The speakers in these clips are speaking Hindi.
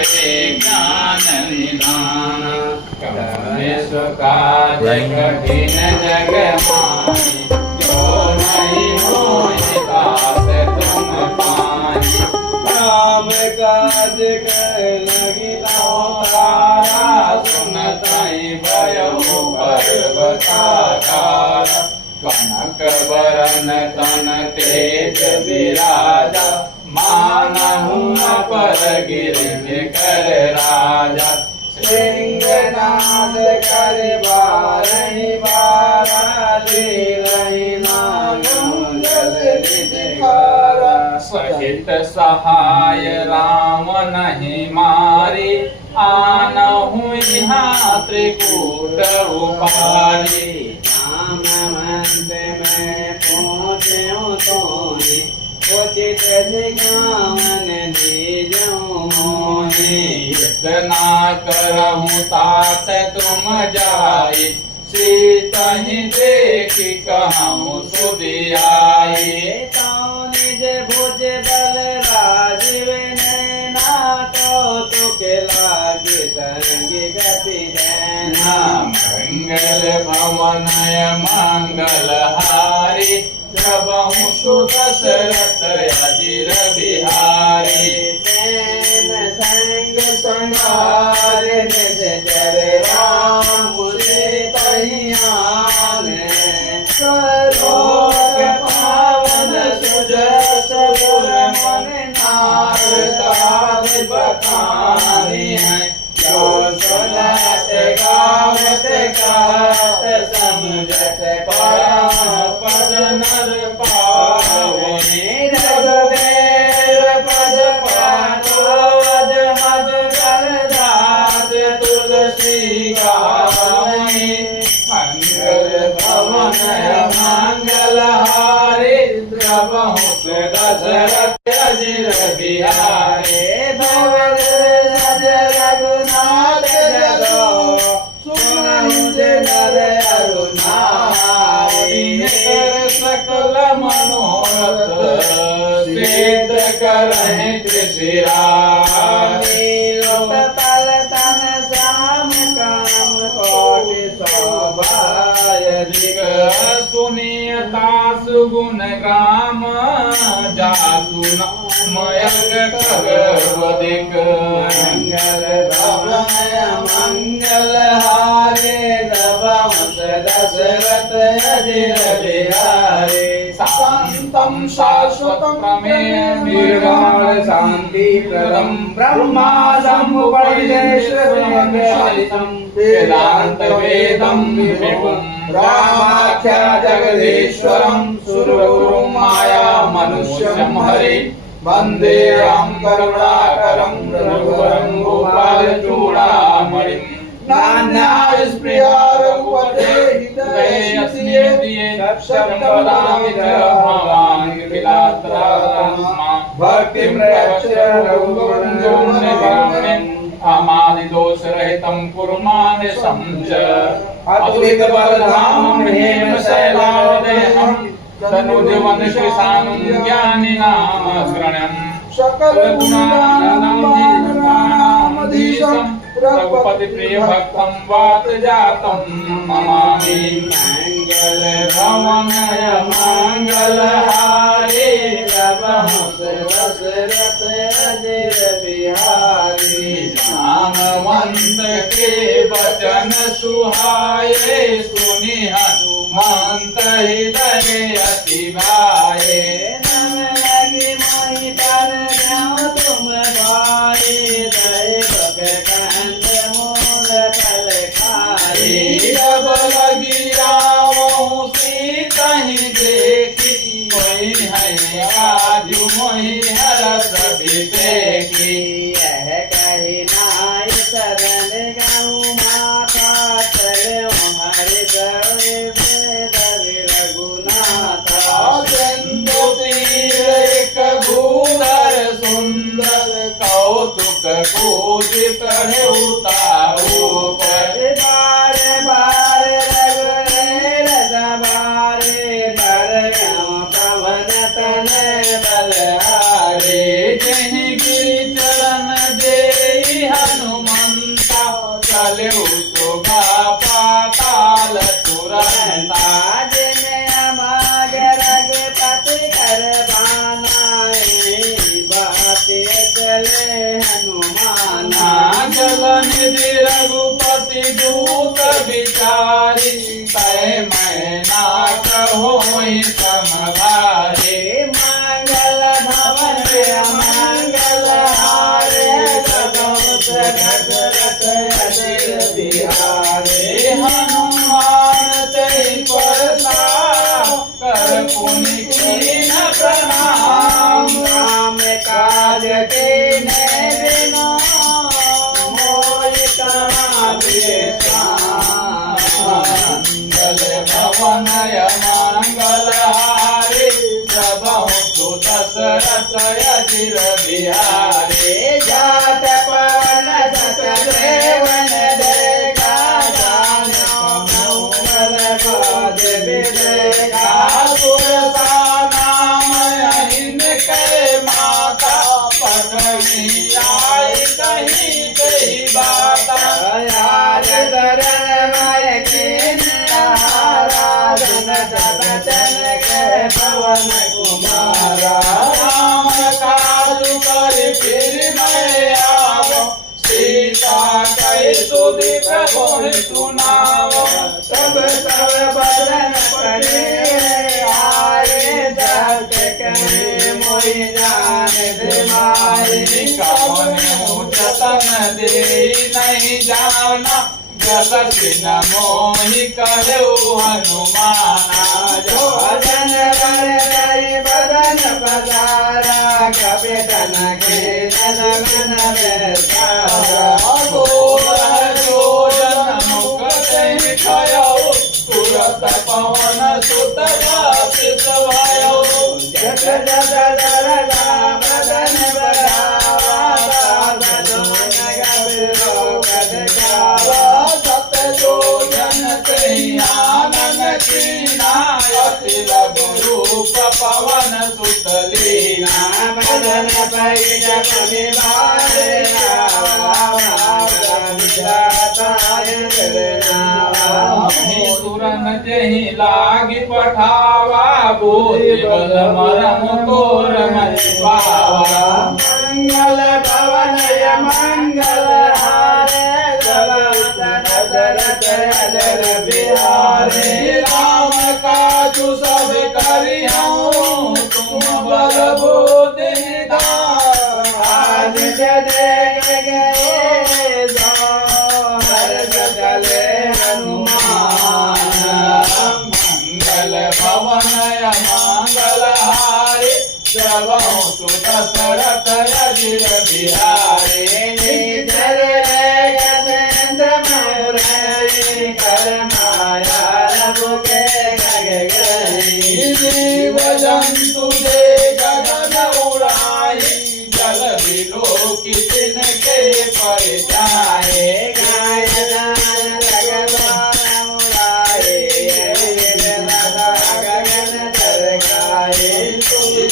ज्ञान निधान। करने सुकाज कठिन जग माई, जो नहीं होए दास तुम पाई। काम काज कर लगी तारा, सुनताई भयो पर्वताकार। कनक वरन तन तेज विराजा, मानहु पर गिर कर राजा। सिंहनाद कर बारहि बारा, लीलहि नागो जल निधिकारा। सहित सहाय राम नहीं मारी, आनहु यहाँ त्रिकूट उपारी। राम मंद में पहुँचो तोहि, उचित दिखावन दीजहु मोहि। इतना करहु तात तुम जाई, सीतहि देखि कहूँ सुधियाई। ताऊ निज भुज बल राजीव नैना, कौतुक लागे संगी गति देना। मंगल भवनय मंगल हारी, प्रभु सुदशरथ अजिर बिहारी। सेन संग संहार निज जर राम, सीतहि आने। लोक पावन सुजस सुर मन नार, ताज बखानी है। जो सुनत गावत गात, समझत परम पद नर पावनी। रघुदेव पद पावद मधुकर दास, तुलसी गावनी। मंगल भवन मंगल हारी, प्रभु दशरथ अजिर बिहारी। भवन रघुनाथ जगो, सुनहि नर अरु नारी। कर सकल मनोरथ, सिद्ध करहि त्रिशिरारी। लोक तल तन श्याम काम, कोटि शोभायधिक। सुनियता सुगुण ग्राम, जासु मयग खगवदिक। मंगल भवनय मंगल हारे, प्रभु दशरथ अजिर बिहारी। शांतं शाश्वतं प्रमेय निर्वाण शांति प्रदं, ब्रह्मादं उपनिषदं वेदांत वेदं विभुं। रामाख्या जगदीश्वरं, सुरगुरुं माया मनुष्यं हरि। वंदे राम करुणाकरं, रघुवरं गोपाल चूड़ामणिं। नान्याय स्पृहा रघुपते, हितैषिणे दिए। शब्दं वदामि च भवान्, किलात्रात्मा। भक्तिं प्रयच्छ रघुगुरुं, अमादिदोष रहितं कुर्मानिशं च। अतुलित बलधामं हेम शैलावदेहं, तनुजवनकृशानं ज्ञानिनामग्रण्यं। सकल गुणानामधीशं, रघुपति प्रिय भक्तं वात जातं नमामि। मंगल भवनय मंगल हारी, प्रभु दशरथ अजिर बिहारी। नामवंत के वचन सुहाए, सुनि हनुमंत हृदय अति भाए। नम लगे मोहि पर तुम भाई, दैव कंद मूल फल खाए। अब लगी रावहु सीतहि देखी, मोहि है आजु मोहि हरस विवेकी। यह कही नाय शरण गहु माता, चलो हरि रघुनाथा। सिंधु तीर एक भूधर सुंदर, कौतुक कूज चढ़े उतारू पर। बारे बारे रघुवीर सवारे, पर पवन तन बलहारे। जहि गिरि चरण देई हनुमाना जल निधि रघुपति दूत बिचारी तय मैना कहोई समभारे मंगल भवन मंगल हारे दशरथ अजय बिहारे हनुमान तै प्रताप कर पुनि कीन प्रणाम राम काज के बिना मोहि काव्य मंगल भवन मंगल हारे प्रभु सुत दशरथ अजिर बिहारे जात पवन सत देवन देखा जानो मंगल काज विदेखा तुलसा नाम अहिन के माता पगनी आई कहीं कही बाता याद करन माय के आराधन बचन के पवन कुमारा राम काजु कर फिर मैं आवो सीता कई सुधि प्रभु सुनावो सब बदन पड़े आए जग के मोहि जान दिमाई कवन जतन दे नहीं जाना जगत न मोहि कहु हनुमाना जो भजन करे बदन पधारा कपि तन के नन बेसारा तुरत पवन सुत भयो जग जग दरदा बदन बढ़ावा सत जोजन आनन कीनायति लघु रूप पवन सुत लीना बदन पैज परिवारे तुरन जही लागी पठावा बोधि बल मरम तोर मति पावा मंगल भवन मंगल हारे दशरथ अजर बिहारे राम काजु सब करियऊं तुम बल बुद्धि दान आज देख गए हर चले हनुमान मंगल भवन मंगल हारे प्रभु सुत दशरथ अजिर बिहारे निधर गजेंद्र मौरई कर माया रघु के गग गई जीव जंतु दे गगन उड़ाई जल बिलो कितन के पर जाए गाय लगवान उड़ाए गगन तरकाए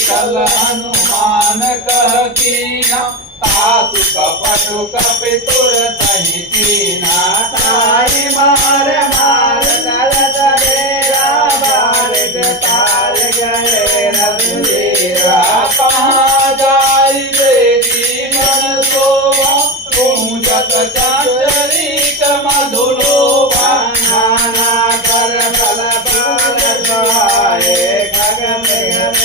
चल हनुमान कह कीना तासु कपटु कपितुर तहि कीना ताई मार मार दरद डेरा भारत तार गए रघुवीरा कहाँ जाई देवी मन सोवा गूंजत चांचरी मधुलोभा नाना कर बल बाल सुहाए खग मृग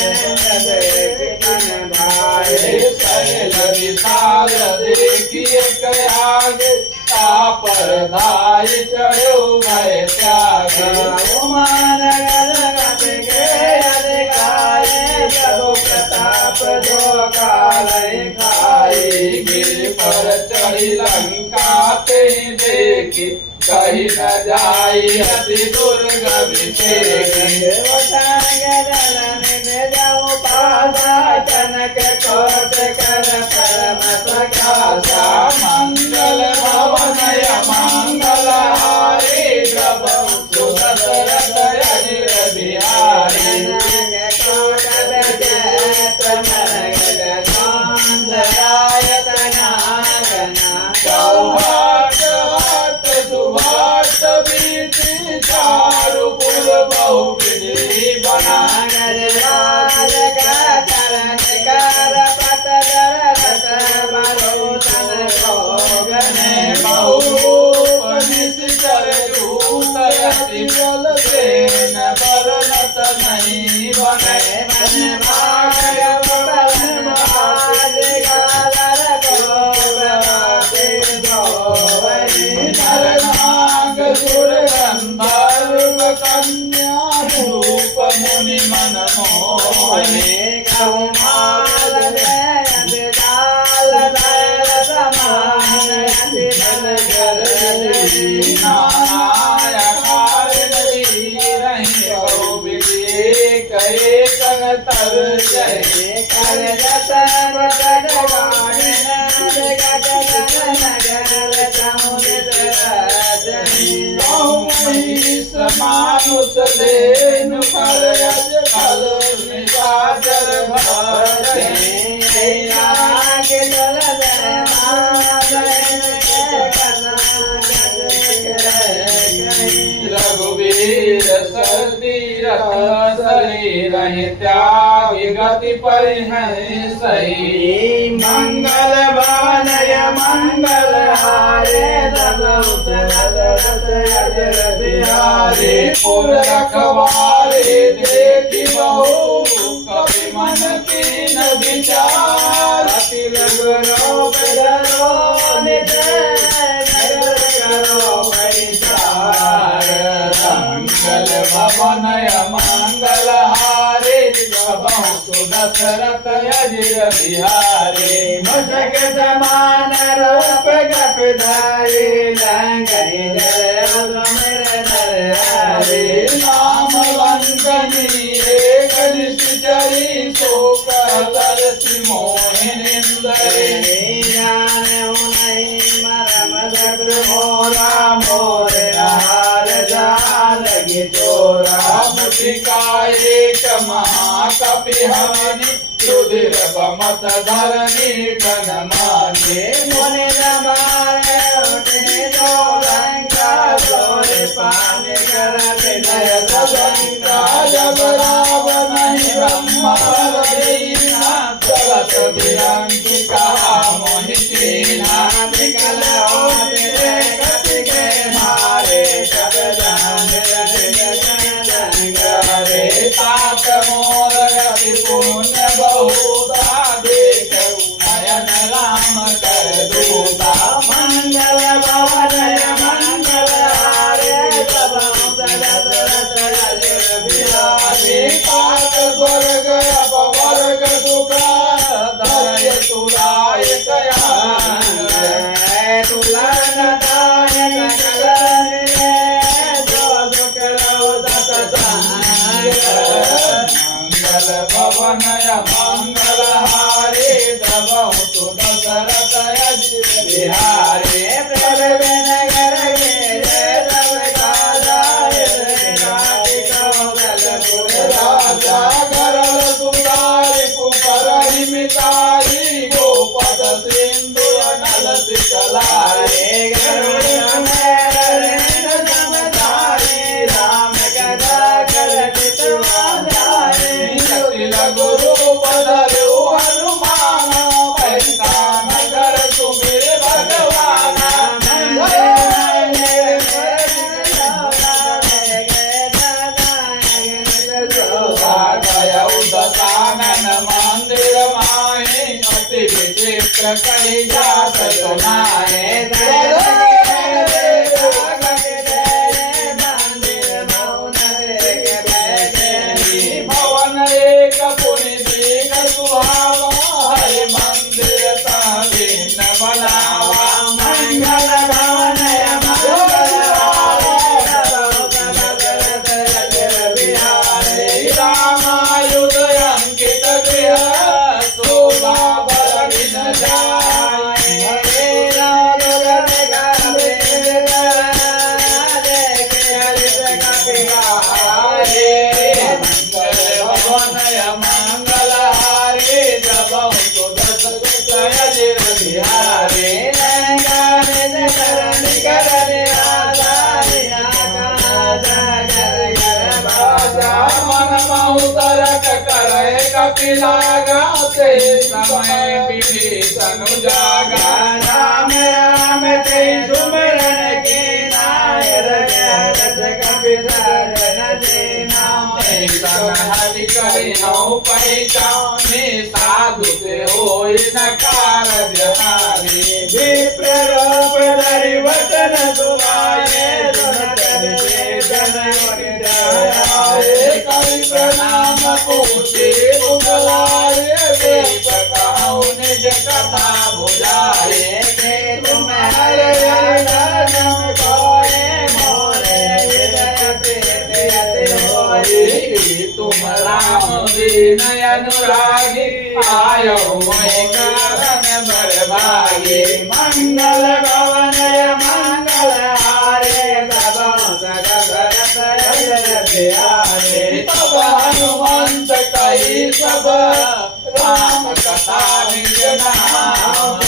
में भाए शैल विशाल देखिए कयागे तापर धाय चढ़ो भय त्यागे मान गलगत के अधिकारे प्रभु प्रताप जो काल खाए गिर पर चढ़ी लंका ते देखी कहीं न जाई अति दुर्गम जनक कोट कर परम सकाशा मंगल भवन मंगल हारे प्रभु दशरथ अजिर बिहारी सौभाग्य सुभाष बीती चारु कुल बहु विधि बना राज का चरण कर पत दर रत मोहे कहूँ माल दे जाल दल समान अति बल कर जय नानायकार नदी रही गौ विधि कहे कन तर जय कर जतन जगवान जगत नगर समुद्र मानुष देन कर यज फल निशाचर भरे रघुवीर सर्दी शरीर त्यागी गति परिहरि सही मंगल भवनय मंगल हारे बिहारी पुर रखवारे देखी बहु कवि मन कीन विचार अति लगनो पदरो नित नगर करो परिचार मंगल भवनय मंगल हारे बहु दशरथ अजिर बिहारी मुझक समान रूप गपधारी लंगई जय सुमिर नर हरे नाम वंदनी एक निश्चरी शोक दर्शि मोहिनिंदरे मोरा मोर हार जाल चोरा मुटिकाए महाकपि हवनि रुधिर बमत धरणी घन माने मुनि रमाए उठने दो लंका सोरे पान कर विनय गंगा जब रावण ब्रह्मा दीना जगत विरंगी कहा मोहितीना निकल हो तेरे कति के मारे सब जान रे तात मोर रवि पुण्य बहुता देख नयन राम कर दूता मंगल भवन मंगल हारे सब बिहारी तात स्वर्ग अपवर्ग सुख धैर्य तुलाय कया मंगल भवनय मंगल हारे दबहु तो दशरथ अजिर बिहारी राजा गरल सुंदरी कुपरहि मिताई गोपद सिंधु नल सिकलाए राम कदा कर गुरु पधरु हनुमान पैसा नगर सुमिर भगवान दशानन मंदिर माहे अति विचित्र कही जात सुनाए भवन एक पुनि दीन सुहावा हरि मंदिर तालीन बनावा मंगल भवन बिहारी रामायुध अंकित गृह शोभा बरगिन जाए मंगल हारे जब बिहारी मन बहुतरक करे कपिलागा से समय विभीषण जागा राम राम ते सुमरन के नायर हरि करी नौ पहचाने साधु से होई नकार बिहारी विप्र रूप धरि वचन सुनाए सुनकर वेदन करि प्रणाम पूछे दीन अनुरागी आयो मैं कारण बरभागी मंगल भवनय मंगल हारे तब हनुमंत कही सब राम कथा निज नाम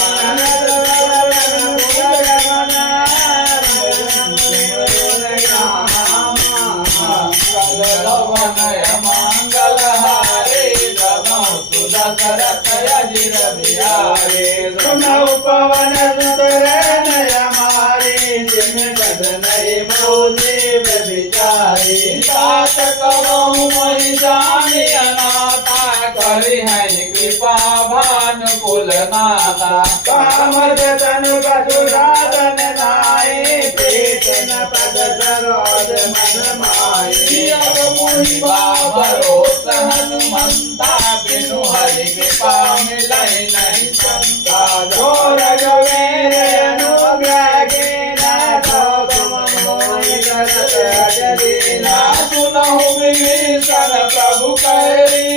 भवनय मंगल हारे रमौ सुदशरथ अजिर बिहारे सुनौ पवन सुंदर नय मारे जिन बदन बहुदेव विचारे तात करो मैं जाने अनाथा करी है कृपा भानुकुल नाथा कामद तनु बधुराधन नाये पेट न पद सरोज मन माये अब मुहि भरोस हनुमंता बिनु हरि कृपा मिलै नहीं संता घोर जोगेर अनुग्रह के न तुम मोहि करत अजदीना सुनहु विभीषण प्रभु कहि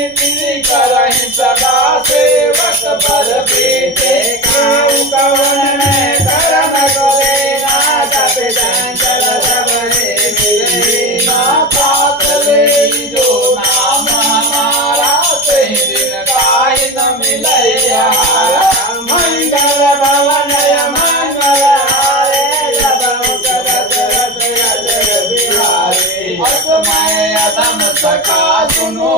करहि सदा सेवक पर प्रीते काऊ कवन में करम करे ना जप चंचल सबरे मिले पात ले जो नाम हमारा ते दिन काहि न मिलै मंगल भवनय मंगल हारे जब दशरथ अजर बिहारे असमय अधम सखा सुनो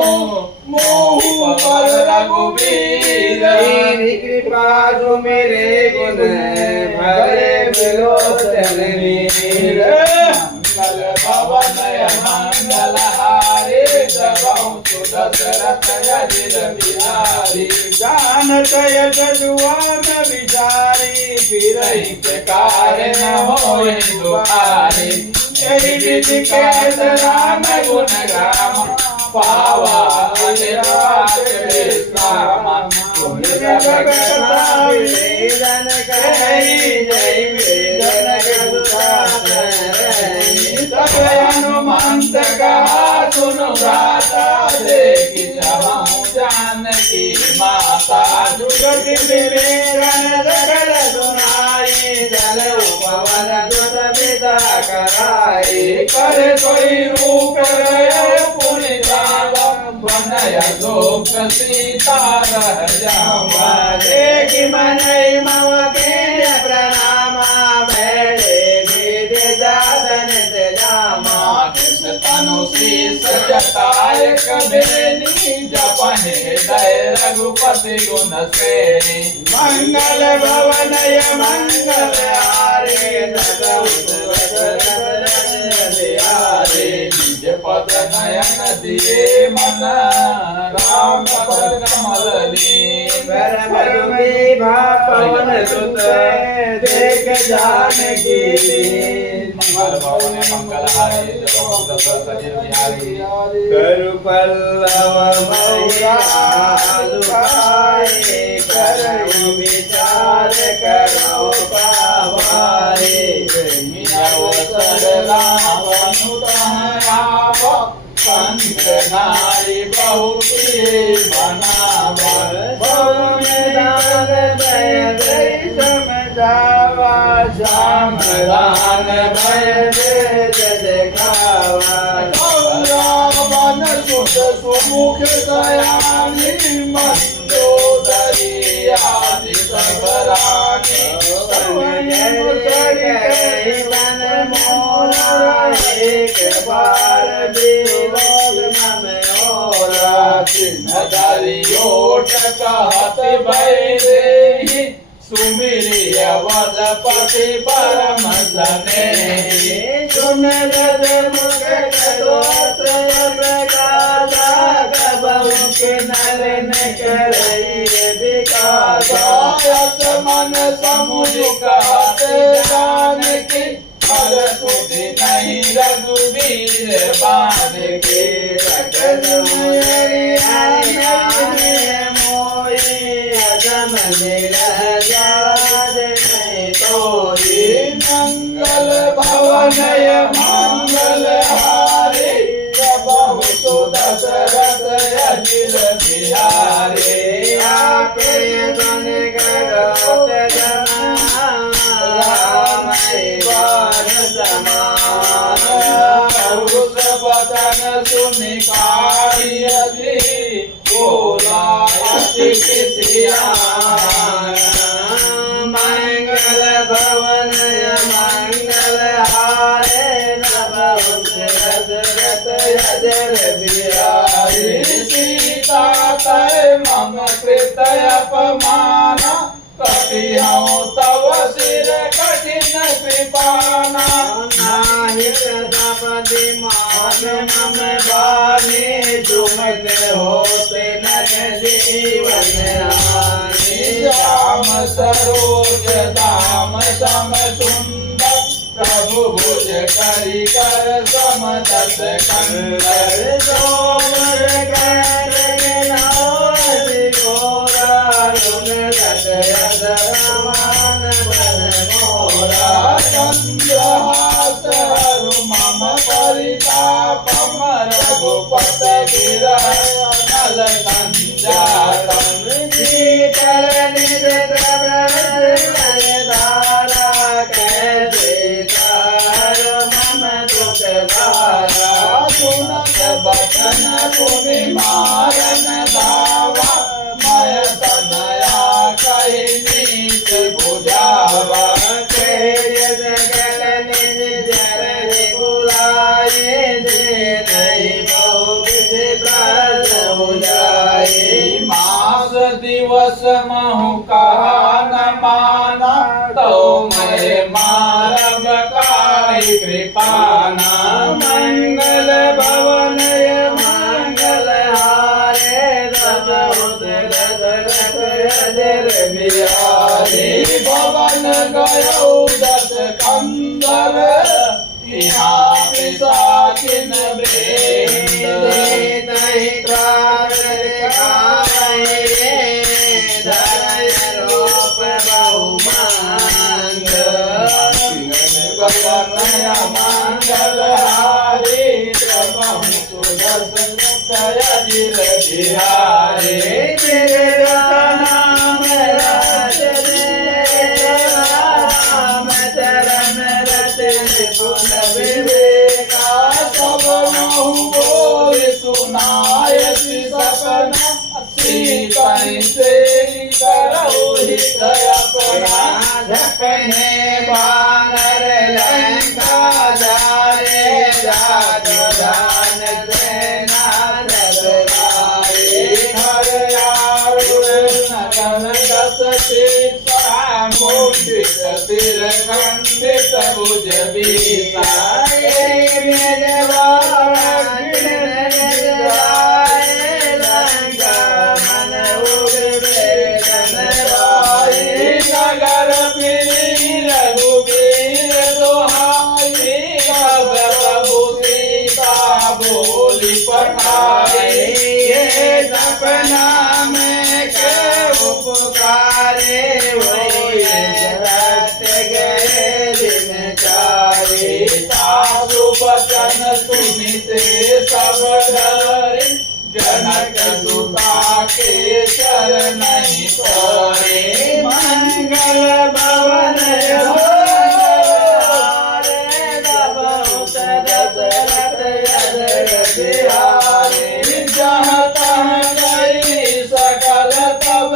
मोहु पर रघुवीर तेरी कृपा जो मेरे गुण भरे विलोचन नीर मंगल भवनय मंगल हारे जबहु सुदशरथ अजिर बिहारी जानत यशुआन विचारी फिरहि के कार्य न होय दुआरे एहि विधि के राम गुण गाम पावा अनिवार्य विश्राम तुम जगत वेदन कहि जय वेदन तब हनुमंत कहा सुनु भ्राता देखि जहाँ जानकी माता जुगति विवेकन सकल सुनाई जल पवन दुत पिता कराई करे सोई रूप रहे पुनि जालम बनय लोक सीता रह जावा देखि मनई मम के प्रणामा बैठे वेद जातन जामा कृष्ण तनु शीस जटाय कबेनी जपहि हृदय रघुपति गुण सेनी मंगल भवनय मंगल हारे निज पद नयन दिए मन राम पद कमल पवन सुत देख जानकी मंगल भवन मंगल हारे दशरथ अजिर बिहारी करु पल्लव मौरालुभाए करु विचार करो पावाए अवसर रावण पंच नारी बहुत बनावा श्याम राम भय देखावा रावण सुत सुमुख दयानी मंदोदरी आदि सब रानी एक बार धरियोट कहत बैदेहि सुमिरि अवधपति परम सनेहि सुन रद मुख कदोत प्रकाशा कबहु के नर न करई विकासा गायत मन समुझ कहत जानकी हर सुधि नहीं रघुवीर बांध के सकल मोई अजम तोई मंगल भवनय मंगल हारे प्रभु दशरथ मंगल भवनय मंगल हारे दशरथ अजर बिहारी सीता तय मम कृतय अपमान कटिहूँ तव सिर कठिन कृपाना नाहित सपदि मान मम बानी तुमते होते नर जीवन हानि श्याम सरोज दाम सम सुंदर प्रभु भुज करि कर सम दस कंदर सोमर कर मान बन मोरा चंद्रहास हरु मम परितापम रघुपति विरह नल संजातम शीतल निज धारा कैसे तार मम दुख धारा सुनत बचन पुनि मारन धावा मय तनया कहि नीच बुझावा मास दिवस महु कहा न माना तो मैं मारब काहि कृपाना मंगल भवनय मंगल हारे दशरथ अजर बिहारी भवन गयो दस कंदर यहाँ पिशाचिन बेंदर गगनय मंगल हारी प्रभु सुदर्शन अजिर बिहारी नाम राम चरण रतन पुन विवेका सब महु बोल सुनायति सपना सीतै से करौ हित अपना झपने बानर लंका जारे जात दान सेना दरबारे हर नगन दस सीता मुंडित सिर खंडित भुज बीता नगर फिरी रघुबीर दोहाई अब प्रभु सीता बोली पठाई सपना में के उपकारे गए दिन चारे साधु बचन सुनिते सब डरे जनक सुता के चरण परे मंगल भवन जहाँ तहाँ गई सकल तब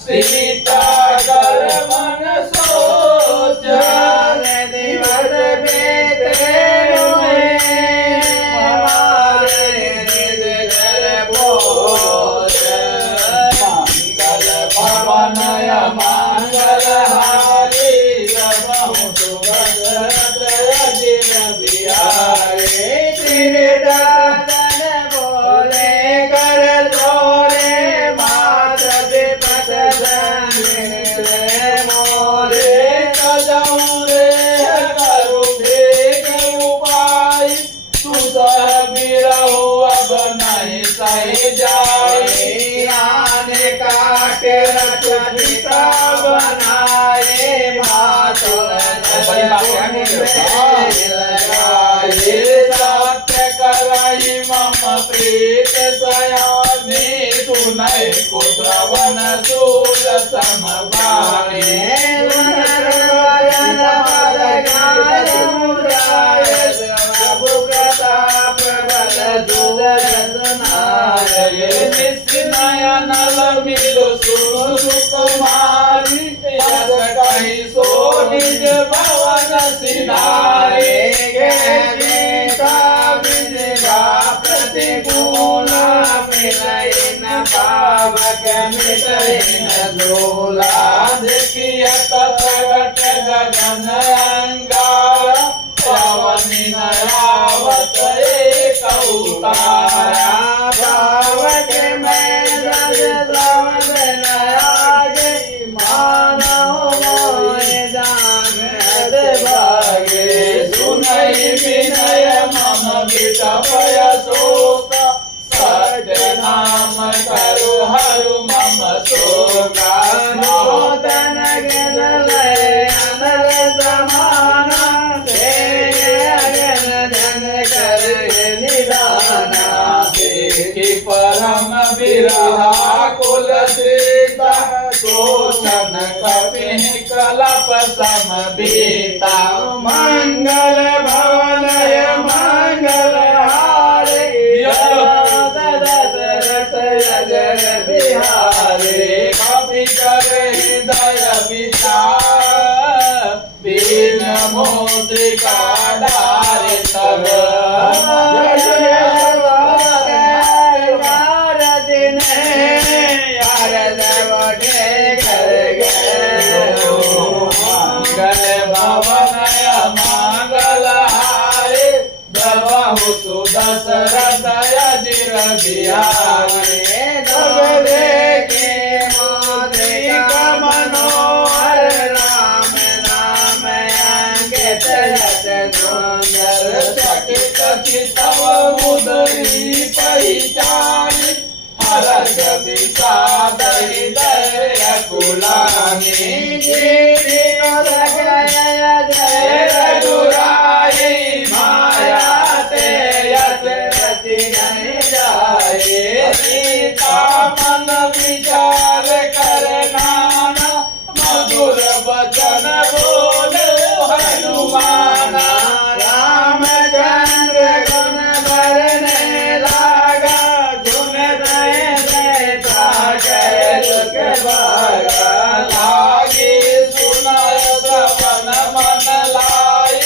सीता कर मन सोच दिवस बेते मंगल भवनय मंगल हारी रमहु सुभद्रत अजिर बिहारी बोले कर तोरे मात विपत मोरे कजऊ रे करु भेग उपाय सुसह बिरहु अब नहीं सही जाए आने काटे रचना बनाए मातो सत्य करहि मम प्रीत सयानी सुनय को श्रवण सूर समवाणी नयन लमी सुनु सुकुमारी यस कही सो निज भवन सिधारे प्रतिकूल मिलैन पावक मिटैन धूला देखियत प्रगट गगन अंगार पवनि नयावत एक उतारा पावक में रज द्रवन नयागे मानव मोय जान भागे सुनई विनय मम विटपय शोक सत्य नाम करु हरु मम शोका नूतन गण लय अनल समाना गण धन कर निदाना देखि परम विरहा कुल सीता शोषण कपिह कलप समबीता मंगल भवनय मंगल हारे दशरथ अजर बिहारे कपि कर हृदय विचार बीन मुद्रिका धारे तब दशरथ अजिर बिहारे तब देखे मोदिक मनोहर राम नाम अंकित यत सुंदर सकित चितव मुदरी पहिचानी हर्ष विषाद हृदय अकुलानी गिरि जय रघुराई माया सीता मन विचार कर नाना मधुर वचन बोले हनुमाना रामचंद्र गुण भरने लागा गुण देता रुक भागा लागी सुनय सपन मन लाई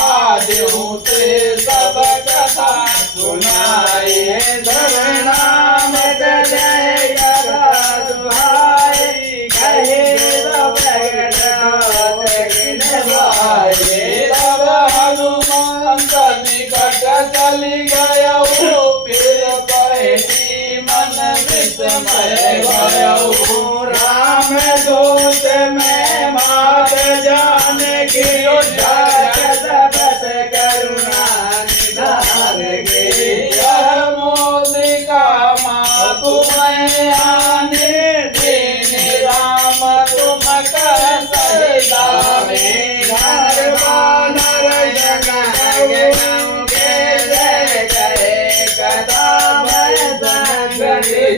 आदिहूँ ते सब कथा सुनाए नाम जय कथा सुहाए कहे प्रगट तब हनुमंत निकट चली गया फिर कहती मन विस्मय भयो राम दूत में मात जान की बस करुणा निधान गे मोदिका माँ तुम्हें आने देने राम तुम कर सहिदाने घर बानर जगन जय जय कदा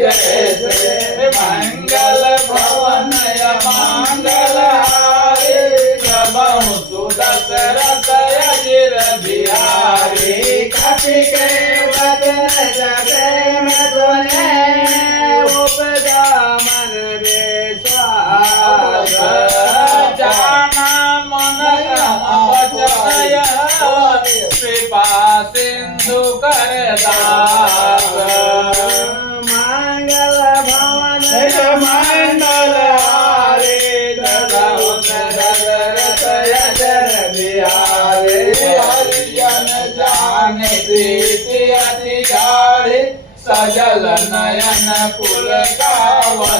जय मंगल भवन मंगल हारे प्रभु सुदशरथ अजिर बिहारी कपि के बदन जगे में ध्वनि उपजा मन विश्वास जाना मन वचनय कृपा सिंधु कर दास मंगल भवन मंगल हारे दशरथ अजर बिहारे हरिजन जाने प्रीति अति गाढ़े सजल नयन कुल कावा